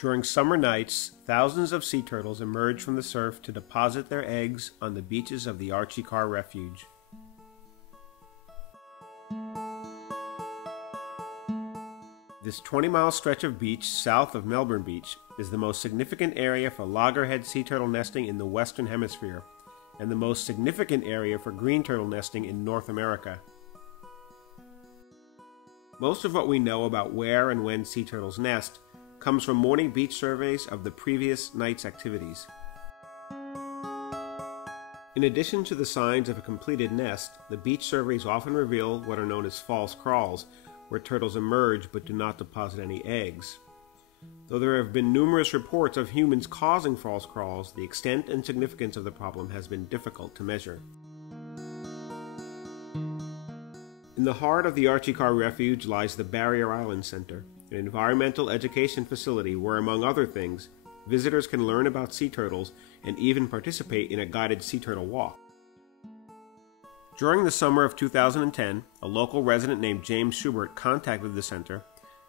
During summer nights, thousands of sea turtles emerge from the surf to deposit their eggs on the beaches of the Archie Carr Refuge. This 20-mile stretch of beach south of Melbourne Beach is the most significant area for loggerhead sea turtle nesting in the Western Hemisphere, and the most significant area for green turtle nesting in North America. Most of what we know about where and when sea turtles nest comes from morning beach surveys of the previous night's activities. In addition to the signs of a completed nest, the beach surveys often reveal what are known as false crawls, where turtles emerge but do not deposit any eggs. Though there have been numerous reports of humans causing false crawls, the extent and significance of the problem has been difficult to measure. In the heart of the Archie Carr Refuge lies the Barrier Island Center, an environmental education facility where, among other things, visitors can learn about sea turtles and even participate in a guided sea turtle walk. During the summer of 2010, a local resident named James Schubert contacted the center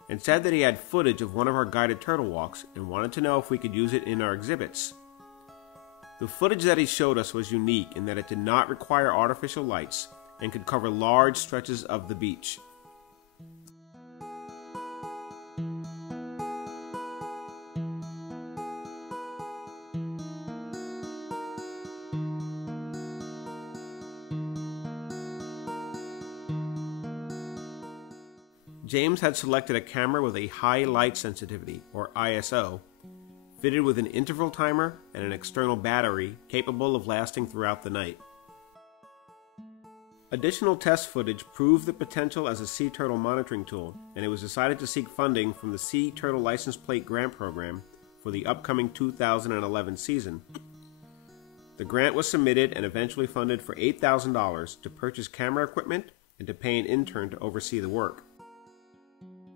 and said that he had footage of one of our guided turtle walks and wanted to know if we could use it in our exhibits. The footage that he showed us was unique in that it did not require artificial lights and could cover large stretches of the beach. James had selected a camera with a high light sensitivity, or ISO, fitted with an interval timer and an external battery capable of lasting throughout the night. Additional test footage proved the potential as a sea turtle monitoring tool, and it was decided to seek funding from the Sea Turtle License Plate Grant Program for the upcoming 2011 season. The grant was submitted and eventually funded for $8,000 to purchase camera equipment and to pay an intern to oversee the work.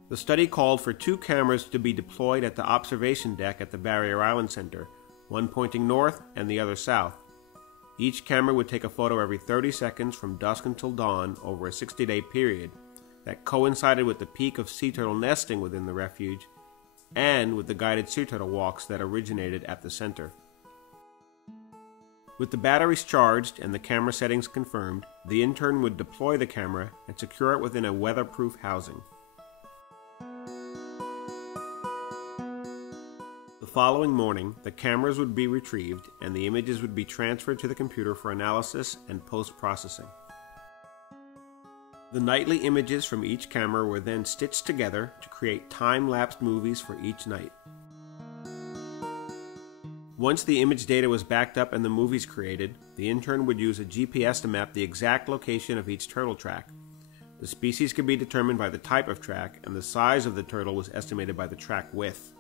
The study called for 2 cameras to be deployed at the observation deck at the Barrier Island Center, one pointing north and the other south. Each camera would take a photo every 30 seconds from dusk until dawn over a 60-day period that coincided with the peak of sea turtle nesting within the refuge and with the guided sea turtle walks that originated at the center. With the batteries charged and the camera settings confirmed, the intern would deploy the camera and secure it within a weatherproof housing. The following morning, the cameras would be retrieved and the images would be transferred to the computer for analysis and post-processing. The nightly images from each camera were then stitched together to create time-lapse movies for each night. Once the image data was backed up and the movies created, the intern would use a GPS to map the exact location of each turtle track. The species could be determined by the type of track, and the size of the turtle was estimated by the track width.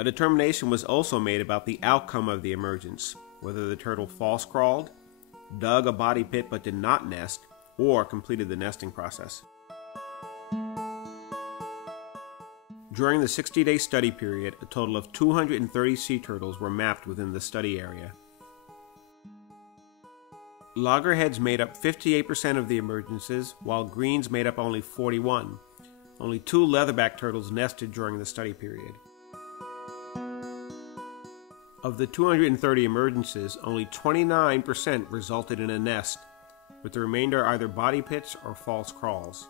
A determination was also made about the outcome of the emergence, whether the turtle false crawled, dug a body pit but did not nest, or completed the nesting process. During the 60-day study period, a total of 230 sea turtles were mapped within the study area. Loggerheads made up 58% of the emergences, while greens made up only 41%. Only 2 leatherback turtles nested during the study period. Of the 230 emergences, only 29% resulted in a nest, with the remainder either body pits or false crawls.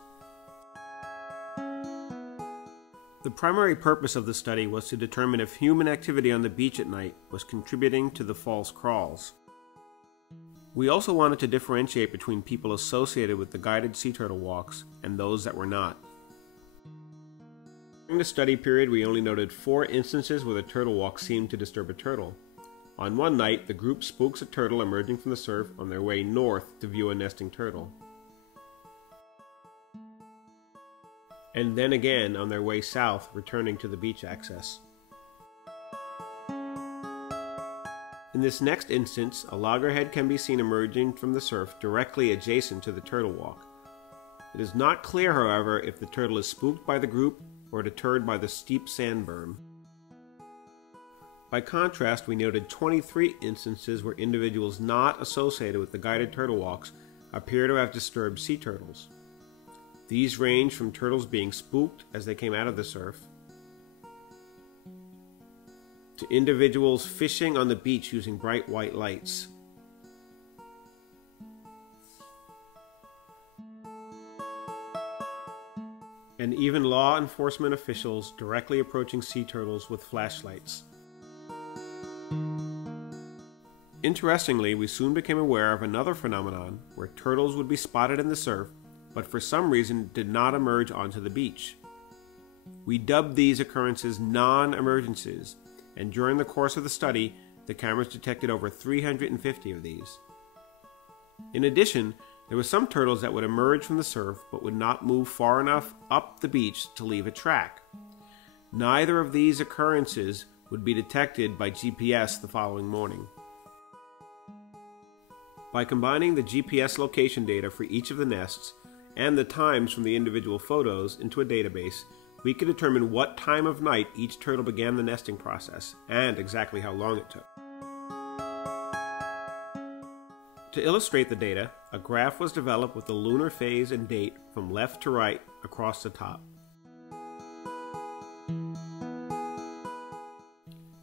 The primary purpose of the study was to determine if human activity on the beach at night was contributing to the false crawls. We also wanted to differentiate between people associated with the guided sea turtle walks and those that were not. During the study period, we only noted 4 instances where the turtle walk seemed to disturb a turtle. On one night, the group spooks a turtle emerging from the surf on their way north to view a nesting turtle. And then again on their way south, returning to the beach access. In this next instance, a loggerhead can be seen emerging from the surf directly adjacent to the turtle walk. It is not clear, however, if the turtle is spooked by the group or deterred by the steep sand berm. By contrast, we noted 23 instances where individuals not associated with the guided turtle walks appear to have disturbed sea turtles. These range from turtles being spooked as they came out of the surf, to individuals fishing on the beach using bright white lights. And even law enforcement officials directly approaching sea turtles with flashlights. Interestingly, we soon became aware of another phenomenon where turtles would be spotted in the surf, but for some reason did not emerge onto the beach. We dubbed these occurrences non-emergences, and during the course of the study, the cameras detected over 350 of these. In addition, there were some turtles that would emerge from the surf but would not move far enough up the beach to leave a track. Neither of these occurrences would be detected by GPS the following morning. By combining the GPS location data for each of the nests and the times from the individual photos into a database, we could determine what time of night each turtle began the nesting process and exactly how long it took. To illustrate the data, a graph was developed with the lunar phase and date from left to right across the top,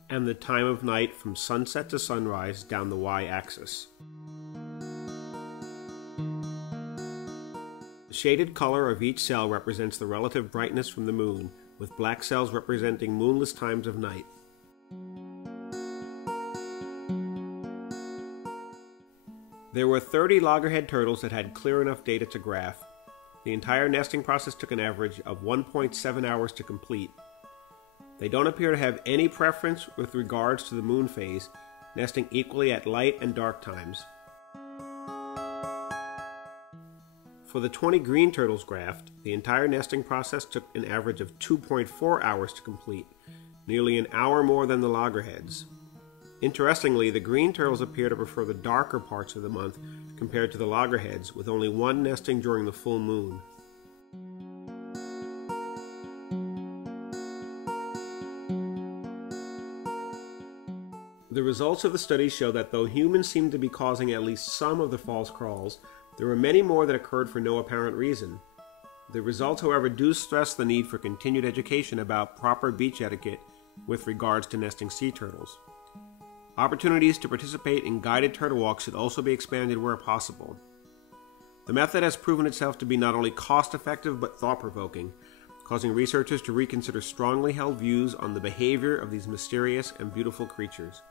and the time of night from sunset to sunrise down the y-axis. The shaded color of each cell represents the relative brightness from the moon, with black cells representing moonless times of night. There were 30 loggerhead turtles that had clear enough data to graph. The entire nesting process took an average of 1.7 hours to complete. They don't appear to have any preference with regards to the moon phase, nesting equally at light and dark times. For the 20 green turtles graphed, the entire nesting process took an average of 2.4 hours to complete, nearly an hour more than the loggerheads. Interestingly, the green turtles appear to prefer the darker parts of the month compared to the loggerheads, with only one nesting during the full moon. The results of the study show that though humans seem to be causing at least some of the false crawls, there were many more that occurred for no apparent reason. The results, however, do stress the need for continued education about proper beach etiquette with regards to nesting sea turtles. Opportunities to participate in guided turtle walks should also be expanded where possible. The method has proven itself to be not only cost-effective but thought-provoking, causing researchers to reconsider strongly held views on the behavior of these mysterious and beautiful creatures.